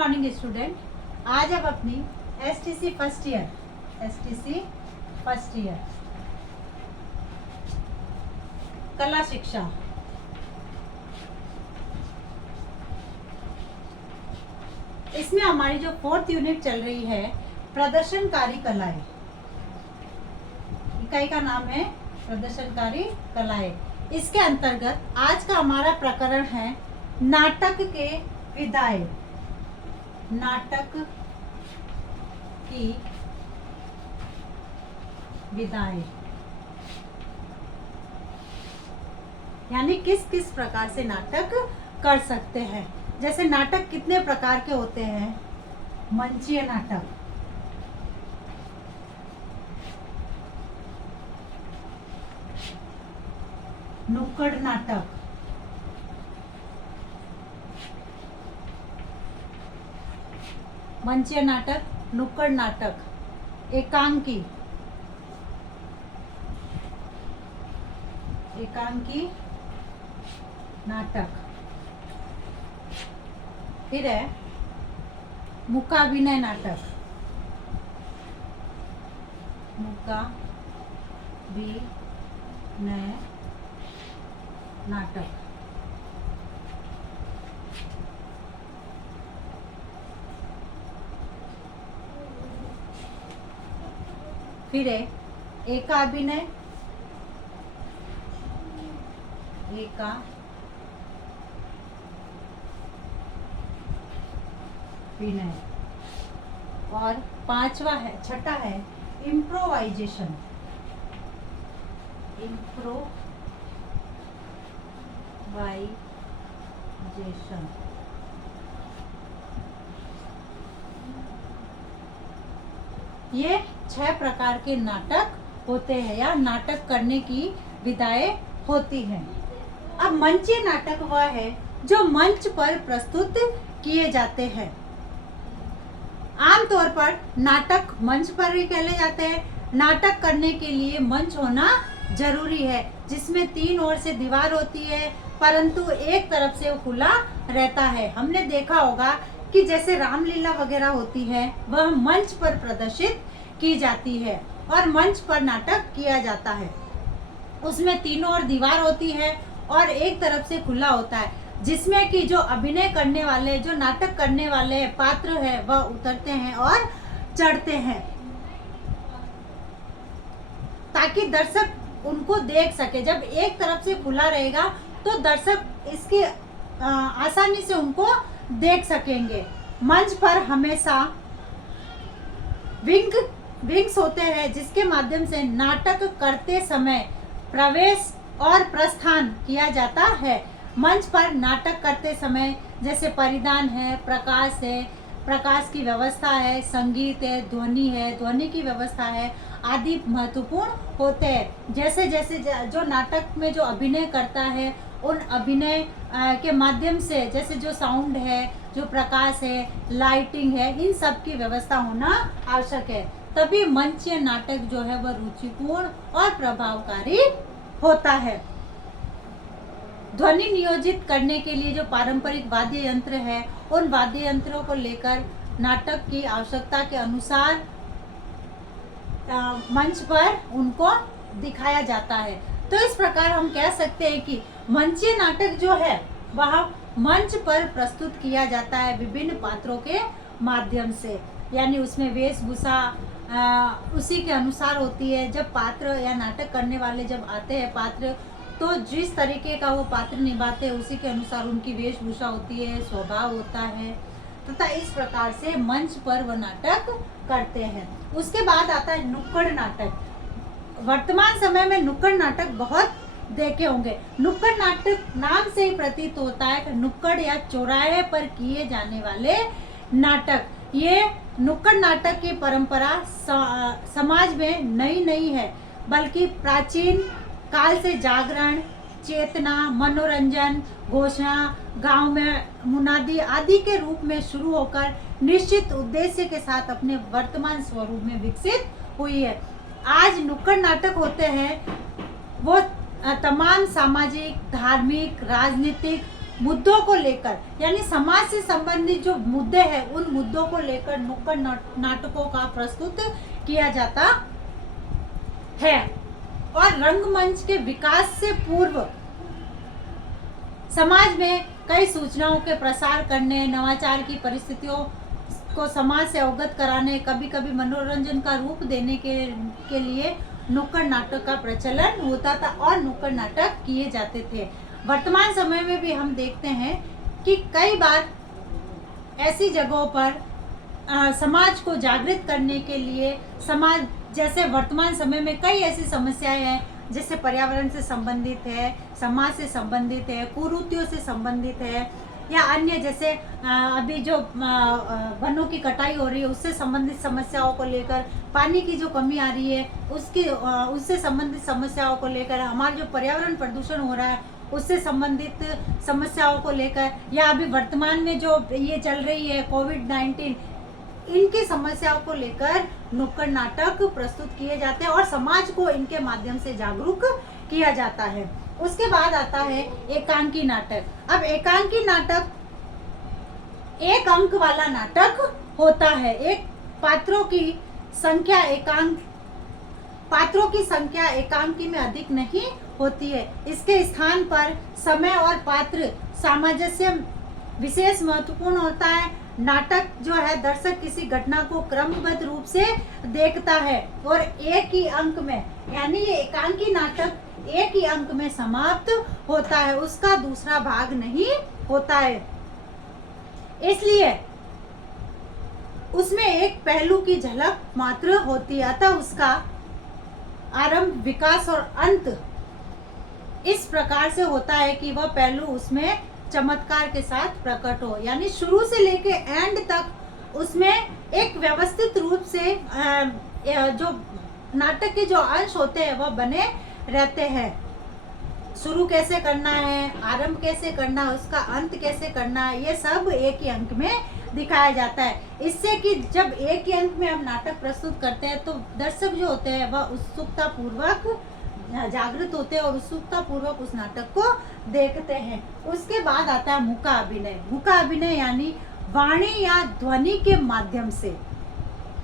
Morning student. आज अब अपनी एसटीसी फर्स्ट ईयर कला शिक्षा इसमें हमारी जो 4th यूनिट चल रही है प्रदर्शनकारी कलाएं। इकाई का नाम है प्रदर्शनकारी कलाएं। इसके अंतर्गत आज का हमारा प्रकरण है नाटक के विधाएं। नाटक की विधाएं यानी किस किस प्रकार से नाटक कर सकते हैं। जैसे नाटक कितने प्रकार के होते हैं? मंचीय नाटक, नुक्कड़ नाटक, मंचीय नाटक, नुक्कड़ नाटक, एकांकी नाटक, फिर है मुकाभिनय नाटक, फिर है एकाभिनय, और छठा है इम्प्रोवाइजेशन। ये 6 प्रकार के नाटक होते हैं या नाटक करने की विधाएं होती हैं। अब मंचीय नाटक वह है जो मंच पर प्रस्तुत किए जाते हैं। आमतौर पर नाटक मंच पर ही खेले जाते हैं। नाटक करने के लिए मंच होना जरूरी है, जिसमें 3 ओर से दीवार होती है, परंतु एक तरफ से वो खुला रहता है। हमने देखा होगा कि जैसे रामलीला वगैरह होती है वह मंच पर प्रदर्शित की जाती है और मंच पर नाटक किया जाता है। उसमें 3 ओर दीवार होती है और एक तरफ से खुला होता है, जिसमें कि जो अभिनय करने वाले, जो नाटक करने वाले पात्र है वह उतरते हैं और चढ़ते हैं, ताकि दर्शक उनको देख सके। जब एक तरफ से खुला रहेगा तो दर्शक इसकी आसानी से उनको देख सकेंगे। मंच पर हमेशा विंग्स होते हैं, जिसके माध्यम से नाटक करते समय प्रवेश और प्रस्थान किया जाता है। मंच पर नाटक करते समय जैसे परिधान है, प्रकाश की व्यवस्था है, संगीत है, ध्वनि की व्यवस्था है आदि महत्वपूर्ण होते हैं। जैसे जैसे जो नाटक में जो अभिनय करता है उन अभिनय के माध्यम से जैसे जो साउंड है, जो प्रकाश है, लाइटिंग है, इन सब की व्यवस्था होना आवश्यक है। तभी मंचीय नाटक जो है वह रुचिपूर्ण और प्रभावकारी होता है। ध्वनि नियोजित करने के लिए जो पारंपरिक वाद्य यंत्र है, उन वाद्य यंत्रों को लेकर नाटक की आवश्यकता के अनुसार मंच पर उनको दिखाया जाता है। तो इस प्रकार हम कह सकते हैं कि मंचीय नाटक जो है वह मंच पर प्रस्तुत किया जाता है विभिन्न पात्रों के माध्यम से, यानी उसमें वेशभूषा उसी के अनुसार होती है। जब पात्र या नाटक करने वाले जब आते हैं पात्र, तो जिस तरीके का वो पात्र निभाते हैं उसी के अनुसार उनकी वेशभूषा होती है, स्वभाव होता है, तथा इस प्रकार से मंच पर वह नाटक करते हैं। उसके बाद आता है नुक्कड़ नाटक। वर्तमान समय में नुक्कड़ नाटक बहुत देखे होंगे। नुक्कड़ नाटक नाम से ही प्रतीत होता है कि नुक्कड़ या चौराहे पर किए जाने वाले नाटक। ये नुक्कड़ नाटक की परंपरा समाज में नई नहीं है, बल्कि प्राचीन काल से जागरण, चेतना, मनोरंजन, घोषणा, गांव में मुनादी आदि के रूप में शुरू होकर निश्चित उद्देश्य के साथ अपने वर्तमान स्वरूप में विकसित हुई है। आज नुक्कड़ नाटक होते हैं वो तमाम सामाजिक, धार्मिक, राजनीतिक मुद्दों को लेकर, यानी समाज से संबंधित जो मुद्दे हैं उन मुद्दों को लेकर नुक्कड़ नाटकों का प्रस्तुत किया जाता है। और रंगमंच के विकास से पूर्व समाज में कई सूचनाओं के प्रसार करने, नवाचार की परिस्थितियों को समाज से अवगत कराने, कभी कभी मनोरंजन का रूप देने के लिए नुक्कड़ नाटक का प्रचलन होता था और नुक्कड़ नाटक किए जाते थे। वर्तमान समय में भी हम देखते हैं कि कई बार ऐसी जगहों पर समाज को जागृत करने के लिए, समाज जैसे वर्तमान समय में कई ऐसी समस्याएं हैं जैसे पर्यावरण से संबंधित है, समाज से संबंधित है, कुरीतियों से संबंधित है, या अन्य जैसे अभी जो वनों की कटाई हो रही है उससे संबंधित समस्याओं को लेकर, पानी की जो कमी आ रही है उससे संबंधित समस्याओं को लेकर, हमारा जो पर्यावरण प्रदूषण हो रहा है उससे संबंधित समस्याओं को लेकर, या अभी वर्तमान में जो ये चल रही है कोविड-19, इनकी समस्याओं को लेकर नुक्कड़ नाटक प्रस्तुत किए जाते हैं और समाज को इनके माध्यम से जागरूक किया जाता है। उसके बाद आता है एकांकी नाटक। अब एकांकी नाटक एक अंक वाला नाटक होता है। एक पात्रों की संख्या एकांकी में अधिक नहीं होती है। इसके स्थान पर समय और पात्र सामंजस्य विशेष महत्वपूर्ण होता है। नाटक जो है दर्शक किसी घटना को क्रमबद्ध रूप से देखता है और एक ही अंक में, यानी ये एकांकी नाटक एक ही अंक में समाप्त होता है, उसका दूसरा भाग नहीं होता है। इसलिए उसमें एक पहलू की झलक मात्र होती है, अतः उसका आरंभ, विकास और अंत इस प्रकार से होता है कि वह पहलू उसमें चमत्कार के साथ प्रकट हो, यानी शुरू से लेके एंड तक उसमें एक व्यवस्थित रूप से जो नाटक के जो अंश होते हैं वह बने रहते हैं। शुरू कैसे करना है, आरंभ कैसे करना है, उसका अंत कैसे करना है, ये सब एक ही अंक में दिखाया जाता है। इससे कि जब एक ही अंक में हम नाटक प्रस्तुत करते हैं तो दर्शक जो होते हैं वह उत्सुकता पूर्वक जागृत होते हैं और उत्सुकता पूर्वक उस नाटक को देखते हैं। उसके बाद आता है मूका अभिनय। मूका अभिनय यानी वाणी या ध्वनि के माध्यम से,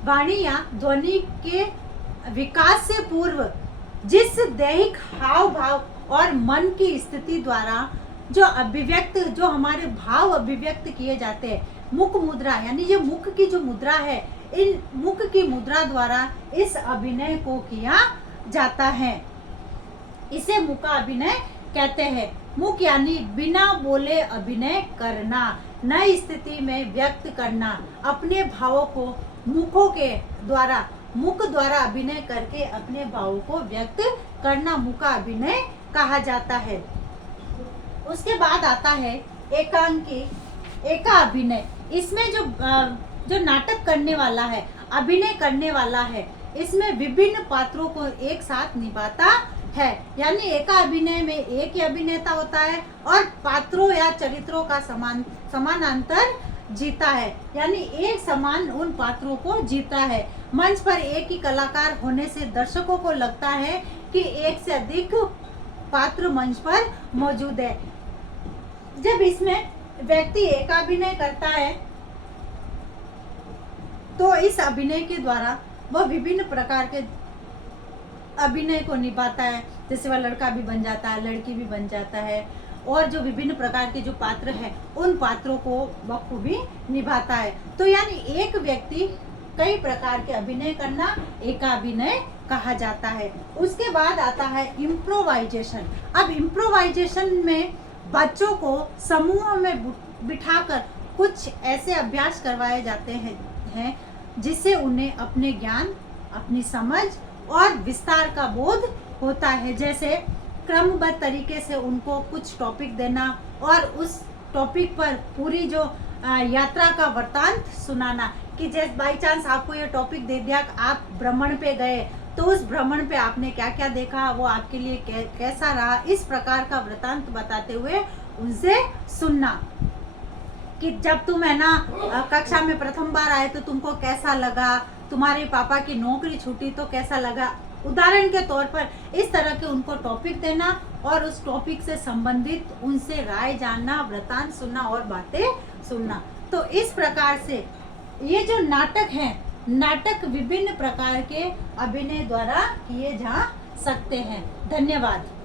वाणी या ध्वनि के विकास से पूर्व जिस दैहिक हाव भाव और मन की स्थिति द्वारा जो हमारे भाव अभिव्यक्त किए जाते हैं, मुख मुद्रा, यानी ये मुख की जो मुद्रा है, इन मुख की मुद्रा द्वारा इस अभिनय को किया जाता है, इसे मूका अभिनय कहते हैं। मुख यानी बिना बोले अभिनय करना, नई स्थिति में व्यक्त करना, अपने भावों को मुख द्वारा अभिनय करके अपने भावों को व्यक्त करना मूका अभिनय कहा जाता है। उसके बाद आता है एका अभिनय। इसमें जो नाटक करने वाला है, अभिनय करने वाला है, इसमें विभिन्न पात्रों को एक साथ निभाता है, यानी एका अभिनय में एक ही अभिनेता होता है और पात्रों या चरित्रों का समानांतर जीता है, यानी एक समान उन पात्रों को जीता है। मंच पर एक ही कलाकार होने से दर्शकों को लगता है कि एक से अधिक पात्र मंच पर मौजूद है। जब इसमें व्यक्ति एकाभिनय करता है तो इस अभिनय के द्वारा वह विभिन्न प्रकार के अभिनय को निभाता है, जैसे वह लड़का भी बन जाता है, लड़की भी बन जाता है, और जो विभिन्न प्रकार के जो पात्र हैं उन पात्रों को बखूबी निभाता है। तो यानी एक व्यक्ति कई प्रकार के अभिनय करना एकाभिनय कहा जाता है। उसके बाद आता है इम्प्रोवाइजेशन। अब इम्प्रोवाइजेशन में बच्चों को समूह में बिठाकर कुछ ऐसे अभ्यास करवाए जाते हैं जिससे उन्हें अपने ज्ञान, अपनी समझ और विस्तार का बोध होता है। जैसे क्रमबद्ध तरीके से उनको कुछ टॉपिक देना और उस टॉपिक पर पूरी जो यात्रा का वृतांत सुनाना, कि जैसे बाई चांस आपको ये टॉपिक दे दिया, आप भ्रमण पे गए तो उस भ्रमण पे आपने क्या क्या देखा, वो आपके लिए कैसा रहा, इस प्रकार का वृतांत बताते हुए उनसे सुनना। कि जब तुम है ना कक्षा में प्रथम बार आए तो तुमको कैसा लगा, तुम्हारे पापा की नौकरी छूटी तो कैसा लगा, उदाहरण के तौर पर इस तरह के उनको टॉपिक देना और उस टॉपिक से संबंधित उनसे राय जानना, वृतांत सुनना और बातें सुनना। तो इस प्रकार से ये जो नाटक हैं, नाटक विभिन्न प्रकार के अभिनय द्वारा किए जा सकते हैं। धन्यवाद।